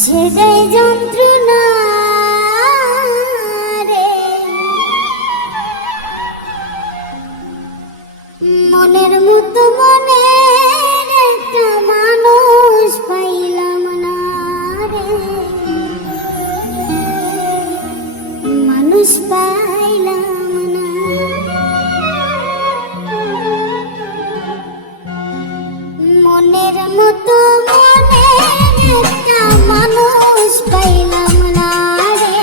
সেটাই যন্ত্রণা রে, মনের মতো মনের একটা মানুষ পাইলাম না রে, মানুষ পাইলাম না। মনের মতো মনের একটা মানুষ পাইলাম না রে,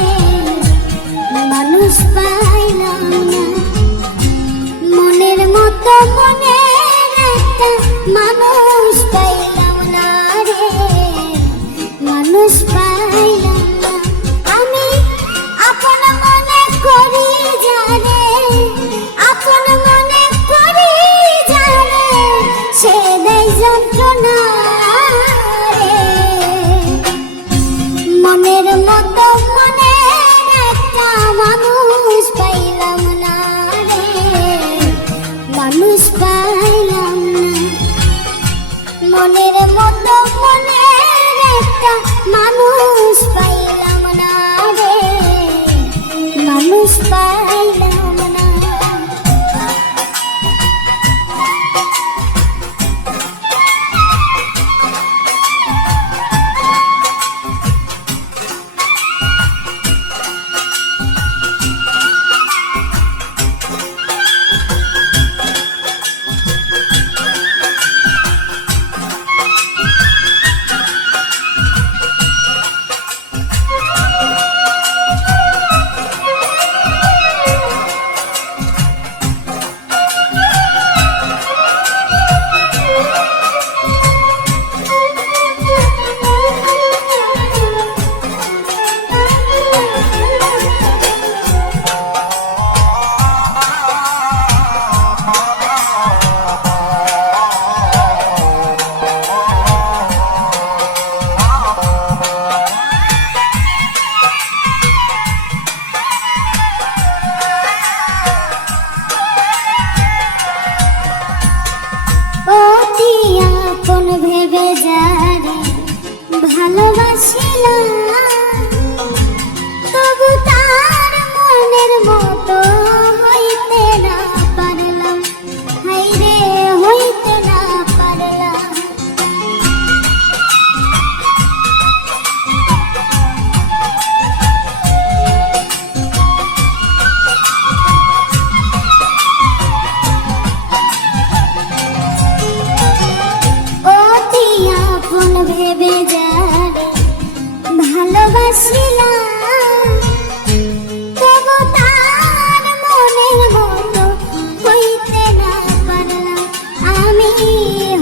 মানুষ পাইলাম না। মনের মতো মনের একটা মানুষ পাইলাম না রে, মানুষ পাইলাম না। আমি আপন মনে করি জানে, আপন মনে করি জানে, সে দেয় যন্ত্রণা রে। মনের মতো মনের একটা মানুষ পাইলাম না রে, মানুষ পাইলাম না। মনের মতো মনের একটা মানুষ পাইলাম না রে, মানুষ পাইলাম না। আপন ভেবে যারে ভালোবাসিলাম, তবু তার মনের মতো হইতে না পারলাম, হায়রে হইতে না পারলাম। আপন ভেবে যারে ভালোবাসিলাম, তবু তার মনের মতো হইতে না পারলাম, আমি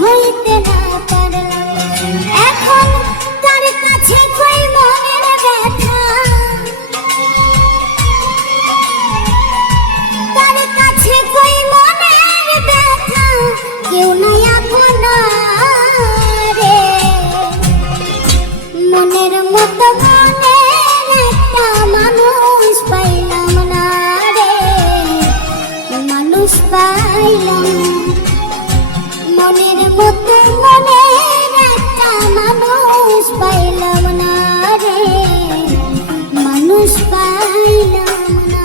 হইতে না পারলাম। এখন তার কাছে কই মনের ব্যথা, তার কাছে কই মনের ব্যথা, কেউ নাই আপনা। মনের মতো মনের একটা মানুষ পাইলাম না রে, মানুষ পাইলাম না। মনের মতো মনের একটা মানুষ পাইলাম না রে, মানুষ পাইলাম না।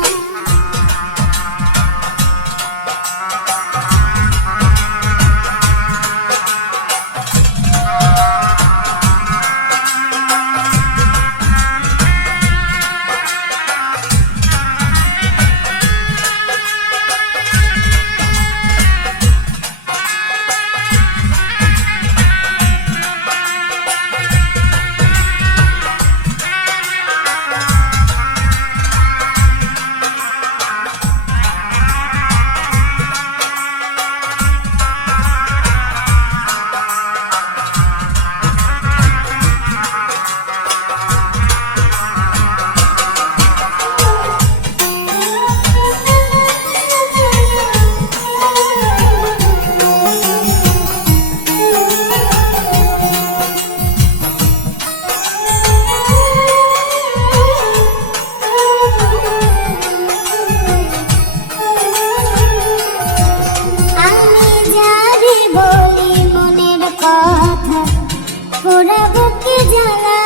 ওরা বুকে জ্বালা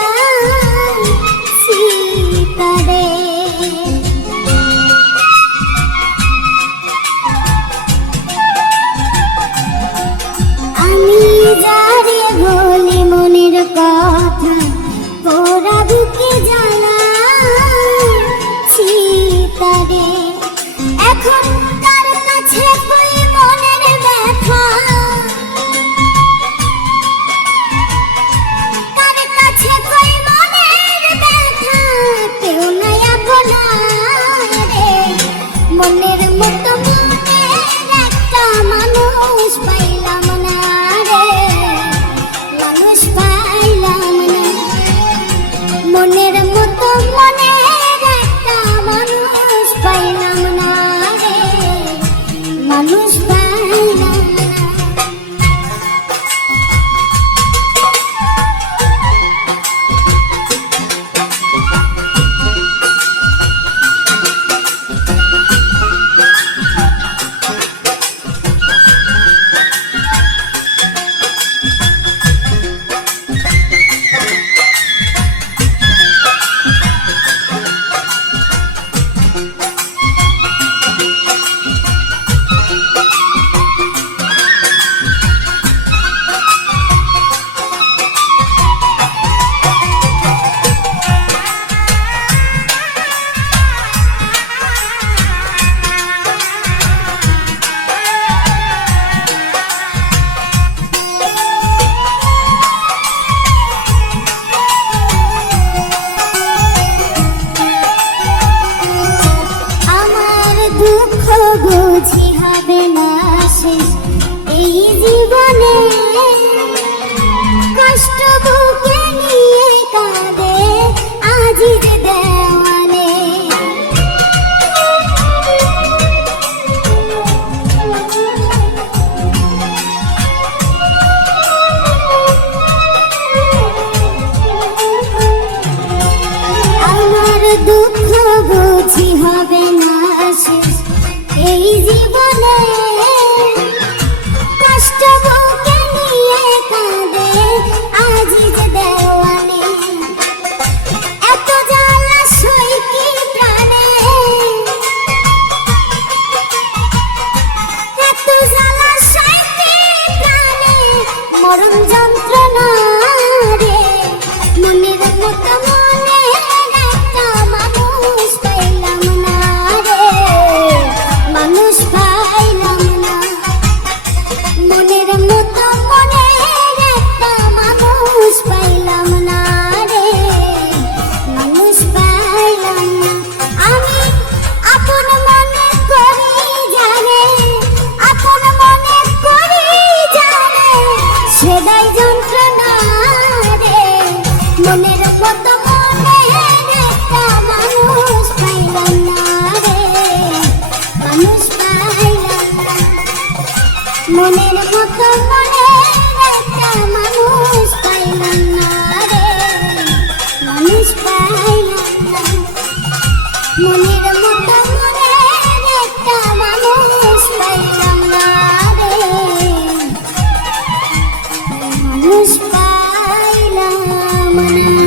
বুকে নিয়ে কাঁদে আজিজ দেওয়ানে। আমার দুঃখ বুঝি হবে না শেষ এই জীবনে, কষ্ট বুকে নিয়ে কাঁদে আজিজ দেওয়ানে। এত জ্বালা সই কি প্রাণে, এত জ্বালা সই কি প্রাণে, মরণ যন্ত্রণা রে। মনের মতো মনের একটা মানুষ পাইলাম না রে, মানুষ পাইলাম না। মনের মতো মনের একটা মানুষ পাইলাম না রে, মানুষ পাইলাম না। আমি আপন মনে করি জানে, আপন মনে করি জানে, সেদাই যন্ত্রণা রে। মনের মতো মনের একটা মানুষ পাইলাম না রে, মানুষ পাইলাম না। মনের মতো মনের একটা মানুষ পাইলাম না রে, মানুষ পাইলাম না। মনের মতো মনের একটা মানুষ পাইলাম না রে, মানুষ পাইলাম না।